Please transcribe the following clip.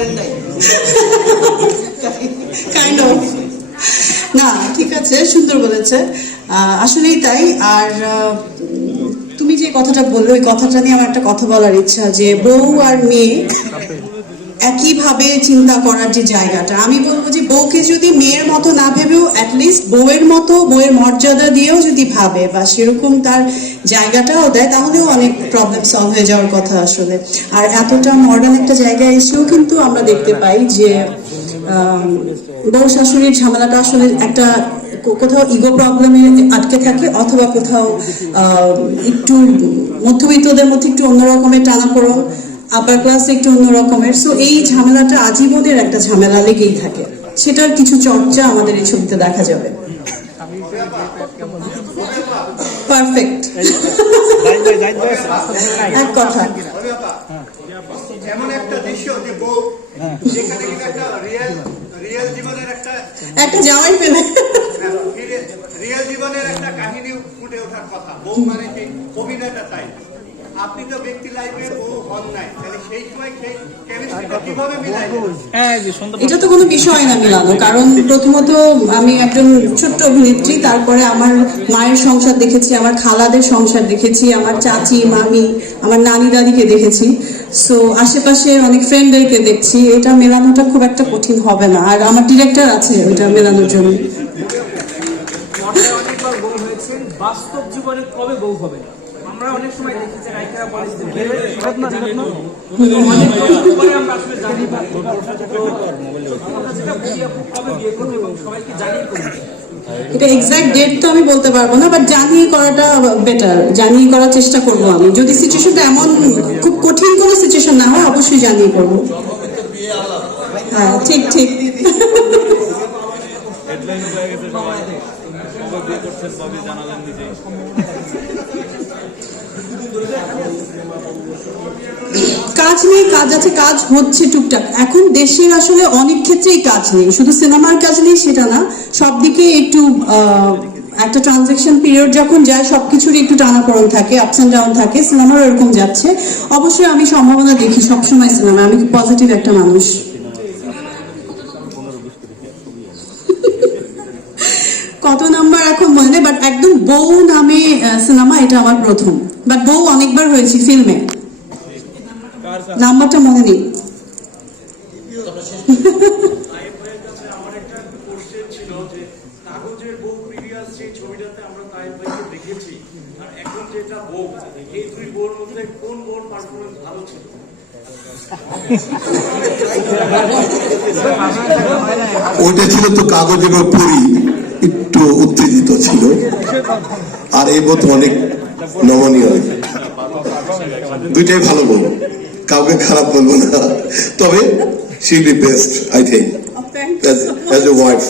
করেন না, ঠিক আছে, সুন্দর বলেছে। আসলেই তাই। আর তুমি যে কথাটা বললে, ওই কথাটা নিয়ে আমার একটা কথা বলার ইচ্ছা যে বউ আর মেয়ে একইভাবে চিন্তা করার যে জায়গাটা, আমি বলব যে বউকে যদি মেয়ের মতো না ভেবেও অ্যাটলিস্ট বউয়ের মতো, বউয়ের মর্যাদা দিয়েও যদি ভাবে বা সেরকম তার জায়গাটাও দেয়, তাহলেও অনেক প্রবলেম সলভ হয়ে যাওয়ার কথা আসলে। আর এতটা মডার্ন একটা জায়গায় এসেও কিন্তু আমরা দেখতে পাই যে বউ শাশুড়ির ঝামেলাটা আসলে একটা কোথাও ইগো প্রবলেমে আটকে থাকে অথবা কোথাও একটু মধ্যবিত্তদের মধ্যে একটু অন্যরকমের টানাপোড়ন আপার ক্লাস একটু অন্যরকমের সো এই ঝামেলাটা আজীবনের একটা ঝামেলা লেগেই থাকে। সেটার কিছু চর্চা আমাদের এই ছবিতে দেখা যাবে। পারফেক্ট এক কথা। এমন একটা দৃশ্য যে বউ যেখানে কিনা একটা রিয়েল রিয়েল জীবনের একটা একটা জামাই পেলে। রিয়েল জীবনের একটা কাহিনী ফুটে ওঠার কথা। বউ মানে কি অভিনয়টা তাই। আপনি তো ব্যক্তি লাইফে বউ হন নাই তাহলে সেই সময় কেমিস্ট্রিটা কীভাবে মিলাইবেন হ্যাঁ এটা তো কোনো বিষয় না মিলানো কারণ প্রথমত আমি একজন ছোট্ট অভিনেত্রী তারপরে আমার মায়ের সংসার দেখেছি আমার খালাদের সংসার দেখেছি আমার চাচি মামি আমার নানি দাদিকে দেখেছি। সো আশেপাশে অনেক ফ্রেন্ডদেরকে দেখছি এটা মেলানোটা খুব একটা কঠিন হবে না। আর আমার ডিরেক্টর আছে এটা মেলানোর জন্য। পর্দায় অনেকবার বউ হয়েছে বাস্তব জীবনে কবে বউ হবে আমরা অনেক সময় দেখি যে নায়িকারা বলে যে বিয়ে জানি না। তো অনেক বছর পরে আমরা আসলে জানি না। আমরা যেটা বলি আপু কবে বিয়ে করবে এবং সবাইকে জানিয়ে করবে এটা এক্সাক্ট ডেট তো আমি বলতে পারব না বাট জানিয়ে করাটা বেটার জানিয়ে করার চেষ্টা করব আমি। যদি সিচুয়েশনটা এমন খুব কঠিন কোনো সিচুয়েশন না হয় অবশ্যই জানিয়ে করব। হ্যাঁ ঠিক ঠিক। হেডলাইন হয়ে গেছে সবাই। বিয়ে করছেন কবে জানালেন নিজে কাজ নেই, কাজ আছে, কাজ হচ্ছে টুকটাক। এখন দেশের আসলে অনেক ক্ষেত্রেই কাজ নেই। শুধু সিনেমার কাজ নেই, সেটা না। সব দিকে একটু একটা ট্রানজেকশন পিরিয়ড যখন যায় সব সবকিছুরই একটু টানাপোড়ন থাকে আপস অ্যান্ড ডাউন থাকে। সিনেমারও এরকম যাচ্ছে। অবশ্যই আমি সম্ভাবনা দেখি সবসময় সিনেমা আমি পজিটিভ একটা মানুষ? কত নাম্বার এখন মনে নেই বাট একদম বউ নামে সিনেমা এটা আমার প্রথম। বাট বউ অনেকবার হয়েছি ফিল্মে নাম্বারটা মনে নেই। ওইটা ছিল তো কাগজ এবং পড়ি। একটু উত্তেজিত ছিল। আর এই বোধ অনেক নমনীয়। দুইটাই ভালো বলব। কাউকে খারাপ বলব না। তবে she be best I think as a wife